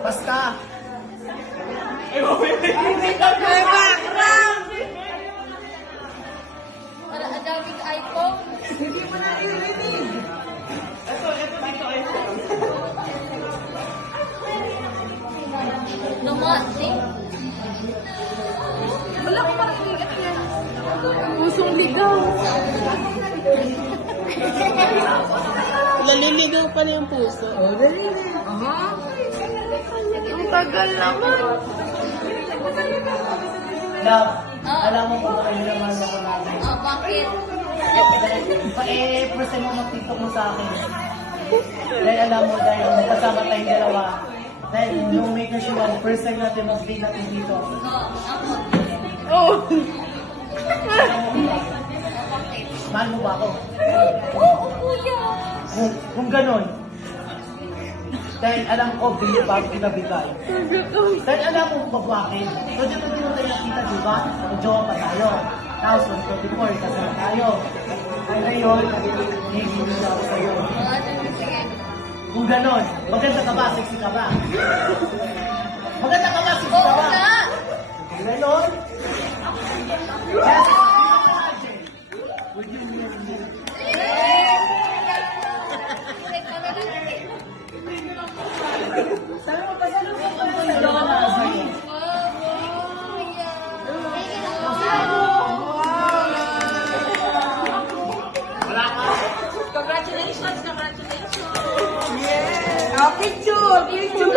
Basta. Para ang daming iPhone. Hindi mo naririnig. Lumati. Wala ko parang higat yan. Pusong ligaw. Naliligaw pa na yung puso. Oh, narinig. Aha. Ang tagal naman. Love, alam mo kung bakit naman ako natin. Oh, bakit? Present mo mag-tiktok mo sa akin. Dahil alam mo, dahil magkasama tayong dalawa. Dahil nung make na siya, first time natin mag-date natin dito. Oh. Mahal mo ba ako? Oo, kuya. Kung ganon. Dahil alam ko, bigyan pa ako kinabigay. Dahil alam mo ba bakit? So, dito din tayo nakita, di ba? Mag-jowa pa tayo. Tapos, 124, kasama tayo. Ay, ngayon, may gino ako sa'yo. Sige. Kung ganon, maganda ka ba? Sexy ka ba? Maganda ka ba? Sexy ka Oo ba? nga. Kung ganon, yes, would you marry me? Sabi mo, pasalubong ko na sa'yo. Wala ka. Congratulations, congratulations. Yeah. Picture, picture.